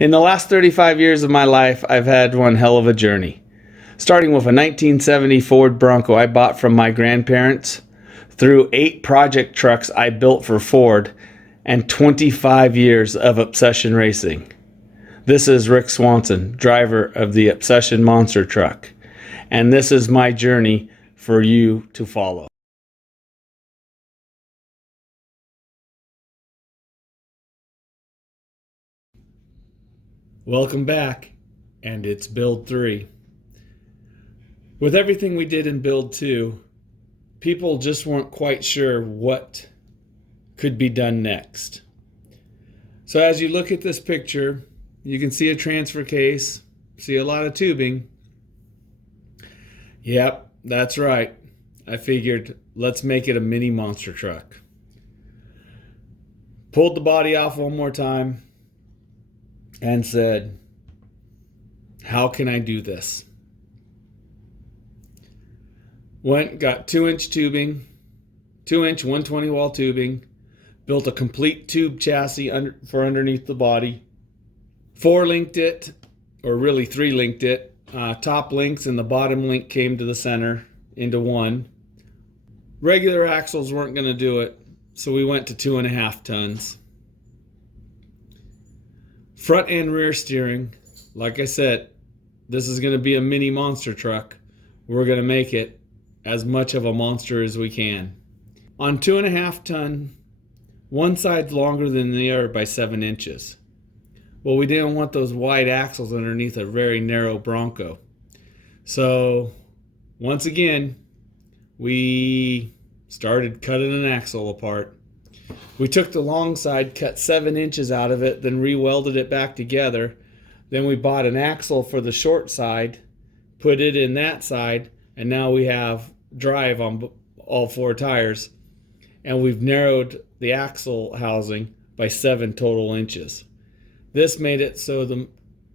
In the last 35 years of my life, I've had one hell of a journey. Starting with a 1970 Ford Bronco I bought from my grandparents, through 8 project trucks I built for Ford, and 25 years of Obsession racing. This is Rick Swanson, driver of the Obsession monster truck, and this is my journey for you to follow. Welcome back, and it's build 3. With everything we did in build 2, people just weren't quite sure what could be done next. So as you look at this picture, you can see a transfer case, see a lot of tubing. Yep, that's right. I figured, let's make it a mini monster truck. Pulled the body off one more time and said, how can I do this? Got 2-inch tubing, 2-inch 120 wall tubing, built a complete tube chassis for underneath the body, 4-linked it, or really 3-linked it. Top links and the bottom link came to the center into one. Regular axles weren't going to do it, so we went to 2.5 tons. Front and rear steering, like I said, this is going to be a mini monster truck. We're going to make it as much of a monster as we can. On 2.5 ton, one side's longer than the other by 7 inches. Well, we didn't want those wide axles underneath a very narrow Bronco. So, once again, we started cutting an axle apart. We took the long side, cut 7 inches out of it, then re-welded it back together. Then we bought an axle for the short side, put it in that side, and now we have drive on all 4 tires. And we've narrowed the axle housing by 7 total inches. This made it so the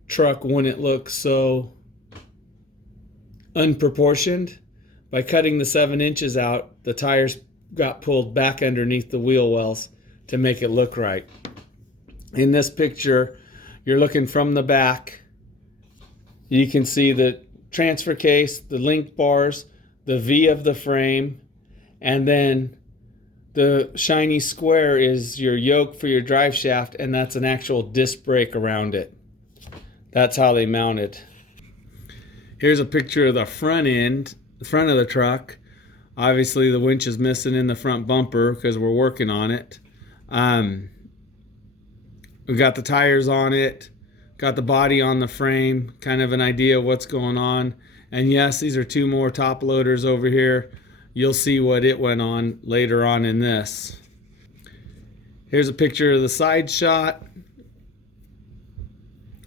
truck wouldn't look so unproportioned. By cutting the 7 inches out, the tires got pulled back underneath the wheel wells to make it look right. In this picture, you're looking from the back. You can see the transfer case, the link bars, the V of the frame, and then the shiny square is your yoke for your drive shaft, and that's an actual disc brake around it. That's how they mounted. Here's a picture of the front end, the front of the truck. Obviously the winch is missing in the front bumper because we're working on it. We got the tires on it, got the body on the frame, kind of an idea of what's going on. And yes, these are 2 more top loaders over here. You'll see what it went on later on in this. Here's a picture of the side shot.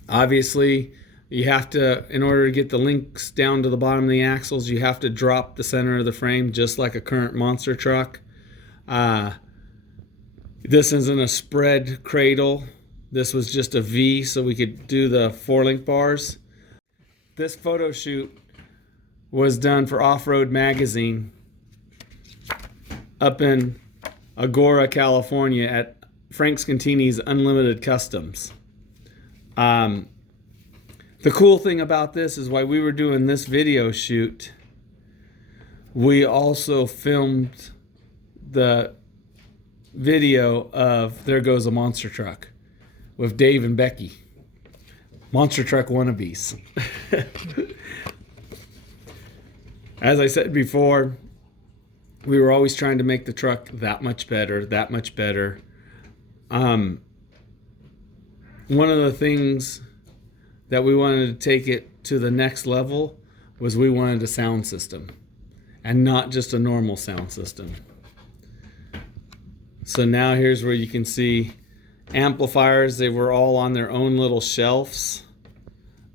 Obviously, you have to, in order to get the links down to the bottom of the axles, you have to drop the center of the frame just like a current monster truck. This isn't a spread cradle. This was just a V so we could do the 4-link bars. This photo shoot was done for Off-Road Magazine up in Agora, California at Frank Scantini's Unlimited Customs. The cool thing about this is while we were doing this video shoot, we also filmed the video of There Goes a Monster Truck with Dave and Becky. Monster truck wannabes. As I said before, we were always trying to make the truck that much better, that much better. One of the things that we wanted to take it to the next level was we wanted a sound system, and not just a normal sound system. So now here's where you can see amplifiers. They were all on their own little shelves.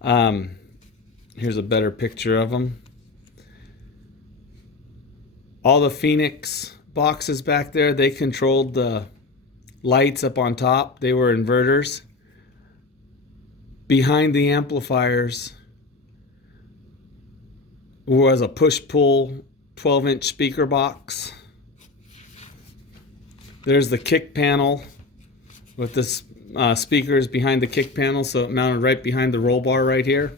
Here's a better picture of them. All the Phoenix boxes back there, they controlled the lights up on top. They were inverters. Behind the amplifiers was a push-pull 12-inch speaker box. There's the kick panel with this speakers behind the kick panel, so it mounted right behind the roll bar right here.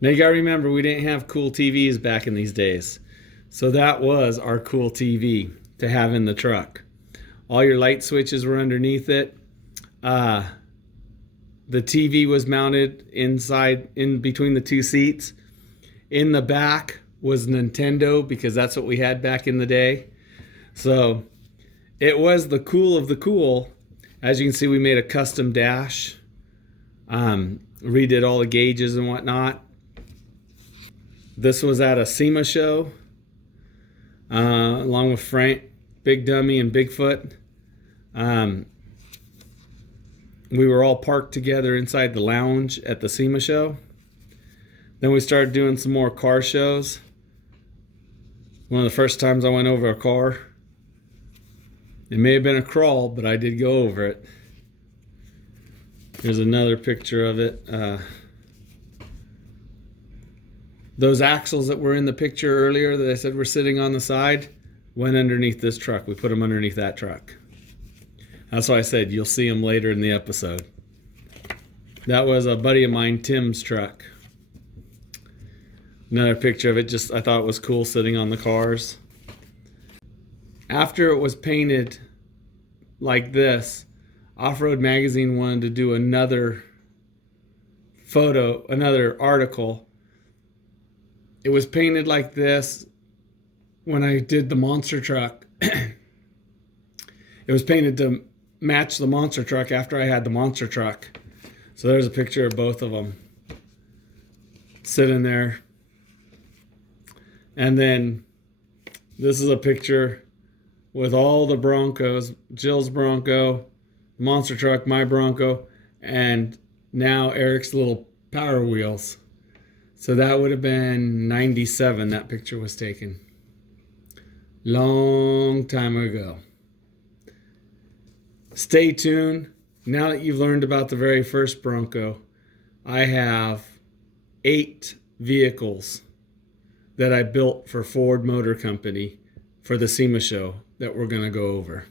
Now you gotta remember, we didn't have cool TVs back in these days. So that was our cool TV to have in the truck. All your light switches were underneath it. The TV was mounted inside, in between the two seats. In the back was Nintendo, because that's what we had back in the day. So it was the cool of the cool. As you can see, we made a custom dash. Redid all the gauges and whatnot. This was at a SEMA show, along with Frank, Big Dummy, and Bigfoot. We were all parked together inside the lounge at the SEMA show. Then we started doing some more car shows. One of the first times I went over a car. It may have been a crawl, but I did go over it. Here's another picture of it. Those axles that were in the picture earlier that I said were sitting on the side went underneath this truck. We put them underneath that truck. That's why I said you'll see them later in the episode. That was a buddy of mine, Tim's truck. Another picture of it, just I thought it was cool sitting on the cars. After it was painted like this, Off-Road Magazine wanted to do another photo, another article. It was painted like this when I did the monster truck. It was painted to match the monster truck after I had the monster truck. So there's a picture of both of them sitting there. And then this is a picture with all the Broncos, Jill's Bronco, monster truck, my Bronco, and now Eric's little Power Wheels. So that would have been 97 that picture was taken. Long time ago. Stay tuned. Now that you've learned about the very first Bronco, I have 8 vehicles that I built for Ford Motor Company for the SEMA show that we're going to go over.